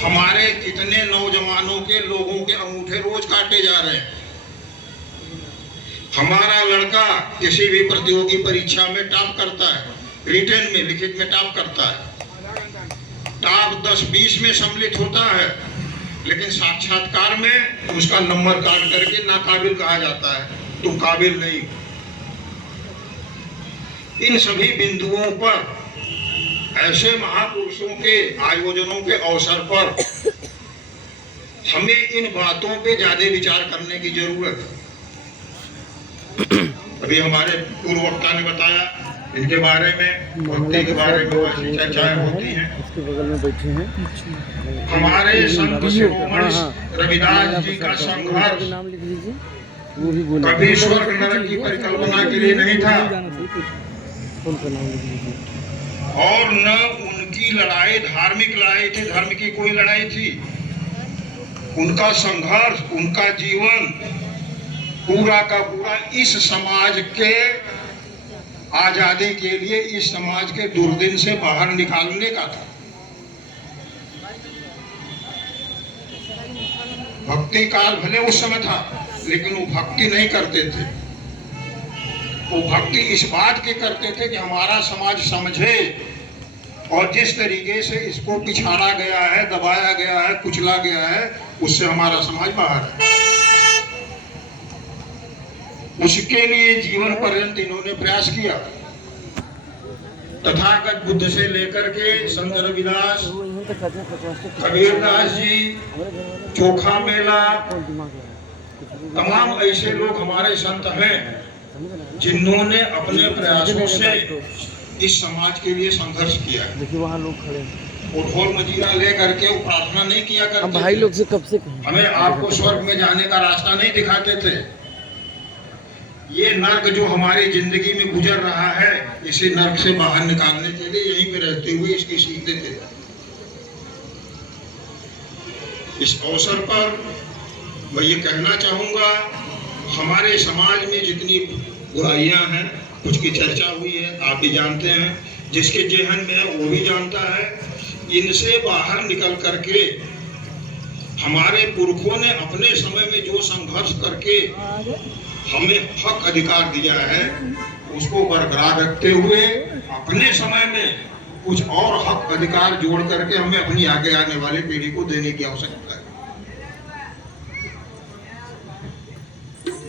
हमारे कितने नौजवानों के लोगों के अंगूठे रोज काटे जा रहे हैं। हमारा लड़का किसी भी प्रतियोगी परीक्षा में टॉप करता है, रिटन में लिखित में टॉप करता है, टॉप 10-20 में सम्मिलित होता है, लेकिन साक्षात्कार में उसका नंबर काट करके नाकाबिल कहा जाता है, तुम काबिल नहीं। इन सभी बिंदुओं पर ऐसे महापुरुषों के आयोजनों के अवसर पर हमें इन बातों पे ज्यादा विचार करने की जरूरत है। अभी हमारे पूर्व वक्ता ने बताया इनके बारे में, भक्ति के बारे में वैसी चर्चाएं होती हैं। इसके बगल में बैठे हैं हमारे संत शिरोमणि रविदास जी का संघर्ष नाम लिख लीजिए, वो भी बोले कभी स्वर्ग नरक की परिकल्पना के लिए नहीं था, उनका नाम लिख लीजिए। और न उनकी लड़ाई धार्मिक लड़ाई थी, धर्म की कोई लड़ाई थी। उनका संघर्ष, उनका जीवन पूरा का पूरा इस समाज के आजादी के लिए, इस समाज के दुर्दिन से बाहर निकालने का था। भक्ति काल भले उस समय था, लेकिन वो भक्ति नहीं करते थे। वो भक्ति इस बात की करते थे कि हमारा समाज समझे, और जिस तरीके से इसको पिछाड़ा गया है, दबाया गया है, कुचला गया है, उससे हमारा समाज बाहर है। उसके लिए जीवन पर्यंत इन्होंने प्रयास किया। तथागत बुद्ध से लेकर के संत रविदास, कबीरदास जी, चोखा मेला, तमाम ऐसे लोग हमारे संत हैं जिन्होंने अपने प्रयासों से इस समाज के लिए संघर्ष किया है। देखिए वहाँ लोग खड़े और ढोल मजीरा ले करके वो प्रार्थना नहीं किया करते। भाई लोग से कब से हमें आपको स्वर्ग में जाने का रास्ता नहीं दिखाते थे। ये नर्क जो हमारी जिंदगी में गुजर रहा है, इसी नर्क से बाहर निकालने के लिए यहीं पे रहते हुए इसकी सीख देते थे। इस अवसर पर मैं ये कहना चाहूंगा, हमारे समाज में जितनी बुराइयां हैं, कुछ की चर्चा हुई है, आप भी जानते हैं, जिसके जेहन में है वो भी जानता है। इनसे बाहर निकल करके हमारे पुरखों ने अपने समय में जो संघर्ष करके हमें हक अधिकार दिया है, उसको बरकरार रखते हुए अपने समय में कुछ और हक अधिकार जोड़ करके हमें अपनी आगे आने वाली पीढ़ी को देने की आवश्यकता है।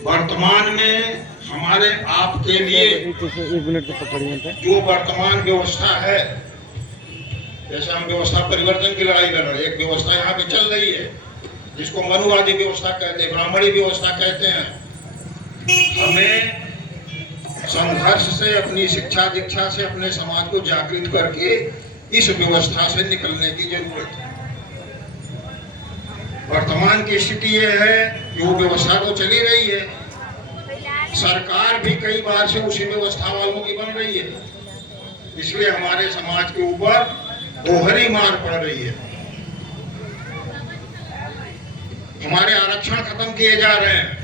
वर्तमान में हमारे आपके लिए एक मिनट तो पकड़िए जो वर्तमान व्यवस्था है, जैसे हम व्यवस्था परिवर्तन की लड़ाई लड़ रहे हैं, एक व्यवस्था यहाँ पे चल रही है जिसको मनुवादी व्यवस्था कहते हैं, ब्राह्मणी व्यवस्था कहते हैं। हमें संघर्ष से, अपनी शिक्षा दीक्षा से अपने समाज को जागृत करके इस व्यवस्था से निकलने की जरूरत है। वर्तमान की स्थिति यह है कि वो व्यवस्था तो चली रही है, सरकार भी कई बार से उसी व्यवस्था वालों की बन रही है, इसलिए हमारे समाज के ऊपर दोहरी मार पड़ रही है। हमारे आरक्षण खत्म किए जा रहे हैं।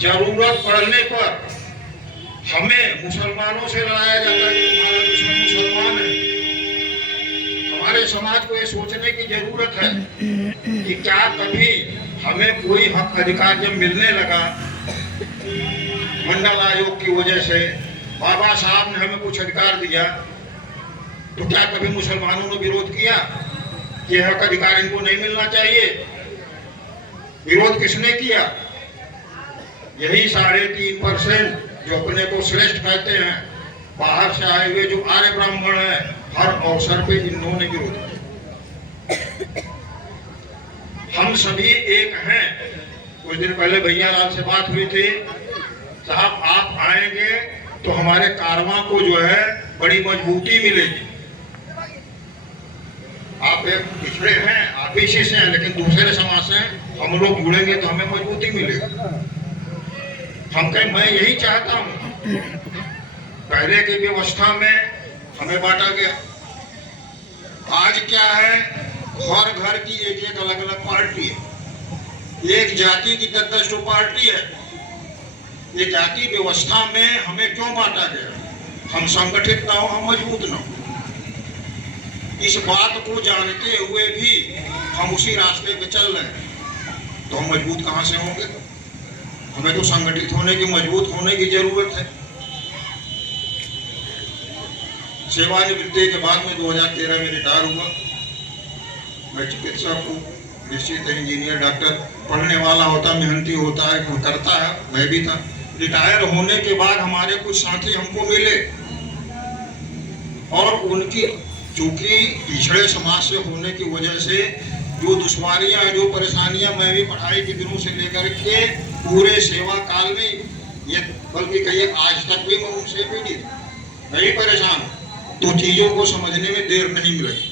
जरूरत पड़ने पर हमें मुसलमानों से लड़ाया जाता है कि हमारा दुश्मन मुसलमान है। हमारे समाज को ये सोचने की जरूरत है कि क्या कभी हमें कोई हक अधिकार जब मिलने लगा, मंडल आयोग की वजह से बाबा साहब ने हमें कुछ अधिकार दिया, तो क्या कभी मुसलमानों ने विरोध किया कि यह हक अधिकार इनको नहीं मिलना चाहिए? विरोध किसने किया? यही 3.5% जो अपने को श्रेष्ठ कहते हैं, बाहर से आए हुए जो आर्य ब्राह्मण हैं, हर अवसर पे इन्होंने विरोध किया। हम सभी एक हैं। कुछ दिन पहले भैया लाल से बात हुई थी, साहब आप आएंगे तो हमारे कारवां को जो है बड़ी मजबूती मिलेगी। आप एक पिछड़े हैं, आप इसी से हैं, लेकिन दूसरे समाज से हम लोग जुड़ेंगे तो हमें मजबूती मिलेगी। हम कहें मैं यही चाहता हूं। पहले की व्यवस्था में हमें बांटा गया, आज क्या है, हर घर की एक अलग अलग पार्टी है, एक जाति की 10 पार्टी है। ये जाति व्यवस्था में हमें क्यों बांटा गया? हम संगठित ना हो, हम मजबूत ना हो। इस बात को जानते हुए भी हम उसी रास्ते पे चल रहे हैं, तो हम मजबूत कहाँ से होंगे? हमें तो संगठित होने की, मजबूत होने की जरूरत है। सेवानिवृत्ति के बाद में 2013 में रिटायर हुआ। मैं चिकित्सक हूँ, निश्चित इंजीनियर, डॉक्टर, पढ़ने वाला होता, मेहनती होता है, करता है, मैं भी था। रिटायर होने के बाद हमारे कुछ साथी हमको मिले और उनकी, चूंकि पिछड़े समाज से होने की वजह से जो दुश्वारियां, जो परेशानियां मैं भी पढ़ाई के दिनों से लेकर के पूरे सेवा काल में, ये बल्कि कहिए आज तक भी मैं उनसे पीड़ित, मैं ही परेशान, तो चीजों को समझने में देर नहीं लगी।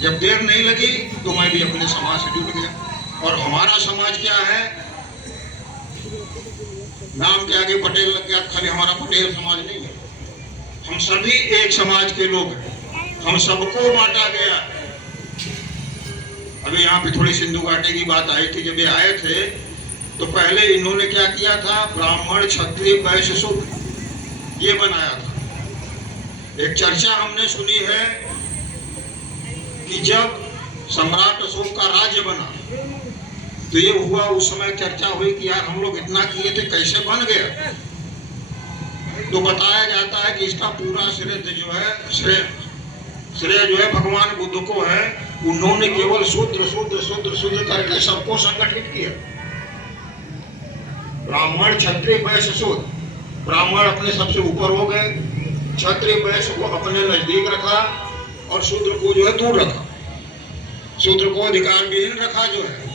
जब देर नहीं लगी तो मैं भी अपने समाज से जुड़ गया। और हमारा समाज क्या है, नाम के आगे पटेल लग गया, खाली हमारा पटेल समाज नहीं है, हम सभी एक समाज के लोग हैं, हम सबको बांटा गया। अभी यहाँ पे थोड़ी सिंधु घाटी की बात आई थी, जब ये आए थे तो पहले इन्होंने क्या किया था, ब्राह्मण, क्षत्रिय, वैश्य, शूद्र ये बनाया था। एक चर्चा हमने सुनी है कि जब सम्राट अशोक का राज्य बना तो ये हुआ, उस समय चर्चा हुई कि यार हम लोग इतना किए थे, कैसे बन गया? तो बताया जाता है कि इसका पूरा श्रेय जो है भगवान बुद्ध को है। उन्होंने केवल शूद्र शूद्र शूद्र शूद्र करके सबको संगठित किया। ब्राह्मण, क्षत्रिय, वैश्य, शूद्र। ब्राह्मण अपने सबसे ऊपर हो गए, क्षत्रिय वैश्य को अपने नजदीक रखा और शूद्र को जो है दूर रखा, शूद्र को अधिकार विहीन रखा जो है।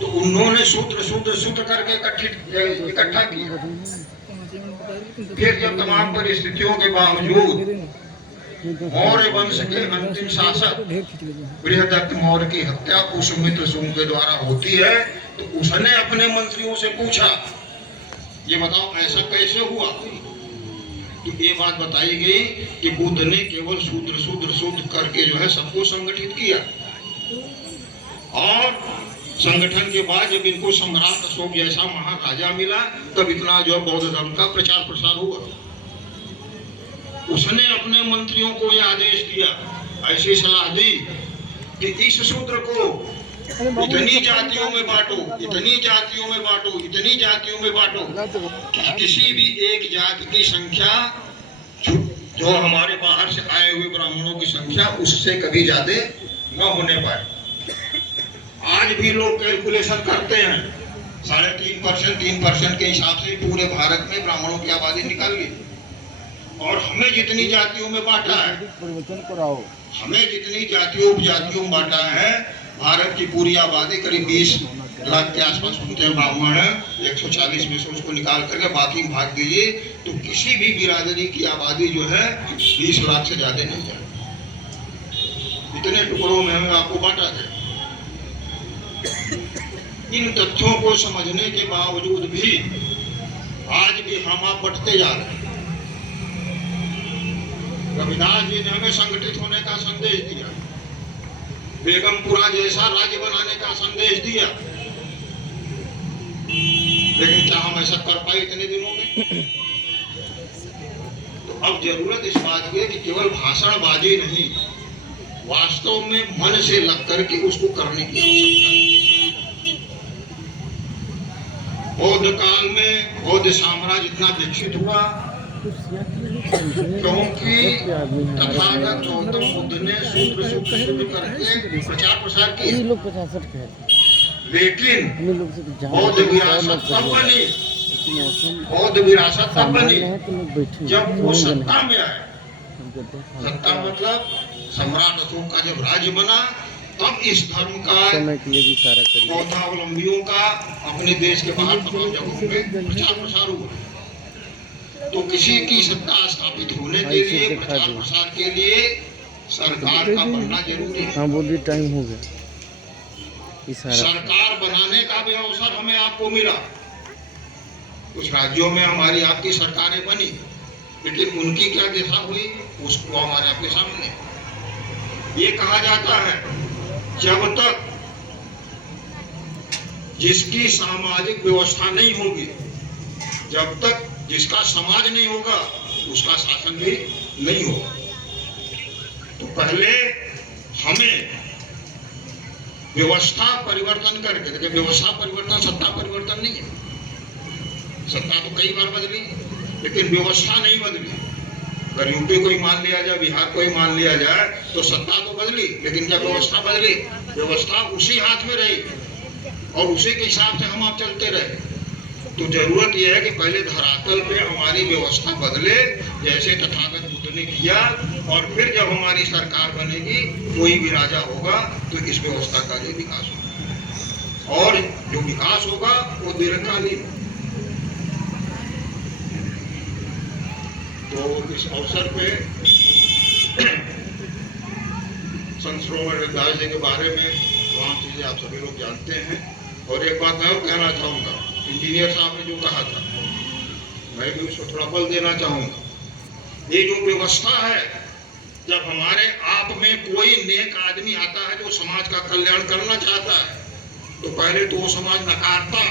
तो उन्होंने शूद्र शूद्र शूद्र करके इकट्ठा किया। फिर जब तमाम परिस्थितियों के बावजूद मौर्य वंश के अंतिम शासक बृहदत्त मौर्य की हत्या पुष्यमित्र शुंग के द्वारा होती है, तो उसने अपने मंत्रियों से पूछा, ये बताओ ऐसा कैसे हुआ? तो ये बात बताई गई कि बुद्ध ने केवल शूद्र शूद्र शूद्र करके जो है सबको संगठित किया। और संगठन के बाद जब इनको सम्राट अशोक जैसा महाराजा मिला, तब इतना जो बौद्ध धर्म का प्रचार प्रसार हुआ। उसने अपने मंत्रियों को यह आदेश दिया, ऐसी सलाह दी कि इस शूद्र को इतनी जातियों में बांटो, इतनी जातियों में बांटो, इतनी जातियों में बांटो कि किसी भी एक जाति की संख्या, जो हमारे बाहर से आए हुए ब्राह्मणों की संख्या, उससे कभी ज्यादा न होने पाए। आज भी लोग कैलकुलेशन करते हैं, 3.5% 3% के हिसाब से पूरे भारत में ब्राह्मणों की आबादी निकल गई। और हमें जितनी जातियों में बांटा है, हमें जितनी जातियों उपजातियों में बांटा है, भारत की पूरी आबादी करीब 20 लाख के आसपास होते हैं ब्राह्मण है। 140 में से उसको निकाल करके बाकी भाग दीजिए तो किसी भी बिरादरी की आबादी जो है 20 लाख से ज्यादा नहीं जाए। इतने टुकड़ों में हमें आपको बांटा गया। इन तथ्यों को समझने के बावजूद भी आज भी हम आप बंटते जा रहे हैं। रविदास जी ने हमें संगठित होने का संदेश दिया, बेगमपुरा जैसा राज्य बनाने का संदेश दिया, लेकिन क्या हम ऐसा कर पाए इतने दिनों में? तो अब जरूरत इस बात की है कि केवल भाषणबाजी नहीं, वास्तव में मन से लग करके उसको करने की आवश्यकता है। बौद्ध काल में बौद्ध साम्राज्य इतना विकसित हुआ क्योंकि तथागत गौतम बुद्ध ने सूत्र सूत्र करके प्रचार प्रसार किया। लेकिन बौद्ध विरासत तब बनी, बौद्ध विरासत तब बनी जब वो सत्ता में आए। सत्ता मतलब सम्राट अशोक का जब राज्य बना, तब इस धर्म का बौद्धावलंबियों का अपने देश के बाहर तमाम जगहों में प्रचार प्रसार हुआ। तो किसी की सत्ता स्थापित होने के लिए, प्रचार प्रसार के लिए सरकार का बनना जरूरी है। हाँ बोलिए, टाइम हो गया। सरकार बनाने का भी अवसर हमें आपको मिला। कुछ राज्यों में हमारी आपकी सरकारें बनी, लेकिन उनकी क्या दिशा हुई उसको हमारे आपके सामने। ये कहा जाता है जब तक जिसकी सामाजिक व्यवस्था नहीं होगी, जब तक जिसका समाज नहीं होगा, उसका शासन भी नहीं होगा। पहले हमें व्यवस्था परिवर्तन करके, देखिए व्यवस्था परिवर्तन सत्ता परिवर्तन नहीं है। सत्ता तो कई बार बदली लेकिन व्यवस्था नहीं बदली। अगर यूपी को ही मान लिया जाए, बिहार को ही मान लिया जाए तो सत्ता तो बदली लेकिन क्या व्यवस्था बदली? व्यवस्था उसी हाथ में रही और उसी के हिसाब से हम आप चलते रहे। तो जरूरत यह है कि पहले धरातल पे हमारी व्यवस्था बदले जैसे तथागत बुद्ध ने किया, और फिर जब हमारी सरकार बनेगी कोई भी राजा होगा तो इस व्यवस्था का जो विकास होगा, और जो विकास होगा वो दीर्घकालीन। तो इस अवसर पे संत सरोवर रविदास जी के बारे में तमाम चीजें आप सभी लोग जानते हैं। और एक बात मैं और कहना चाहूँगा, इंजीनियर साहब ने जो कहा था मैं भी उसको थोड़ा बल देना चाहूँगा। ये जो व्यवस्था है, जब हमारे आप में कोई नेक आदमी आता है जो समाज का कल्याण करना चाहता है तो पहले तो वो समाज नकारता,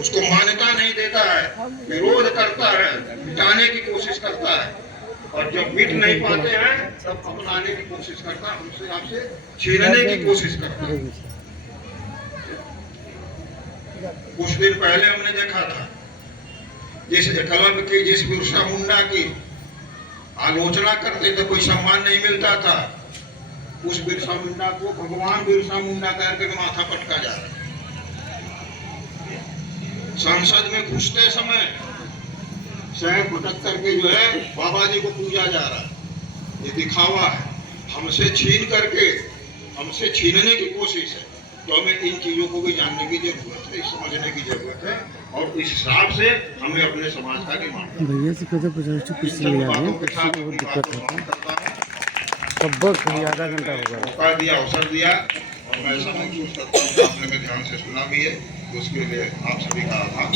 उसको मान्यता नहीं देता है, विरोध करता है, मिटाने की कोशिश करता है, और जब मिट नहीं पाते हैं तब अपनाने की कोशिश करता है, हमसे आपसे छीनने की कोशिश करता है। कुछ दिन पहले हमने देखा था जिस एकलव्य की, जिस बिरसा मुंडा की आलोचना करते थे कोई सम्मान नहीं मिलता था, उस बिरसा मुंडा को भगवान बिरसा मुंडा करके माथा पटका जा रहा है। संसद में घुसते समय शहर भटक करके जो है बाबा जी को पूजा जा रहा है। ये दिखावा है, हमसे छीन करके, हमसे छीनने की कोशिश है। तो हमें इन चीजों को भी जानने की जरूरत है, समझने की जरूरत है, और इस हिसाब से हमें अपने समाज का निर्माण भैया से कहते 50 कुर्सी ले आ रहे हैं, कुर्सी में बहुत दिक्कत होता है। लगभग आधा घंटा होगा। मौका दिया, अवसर दिया, और मैं ऐसा महसूस करता हूँ आपने ध्यान से सुना भी है, उसके लिए आप सभी का आभार।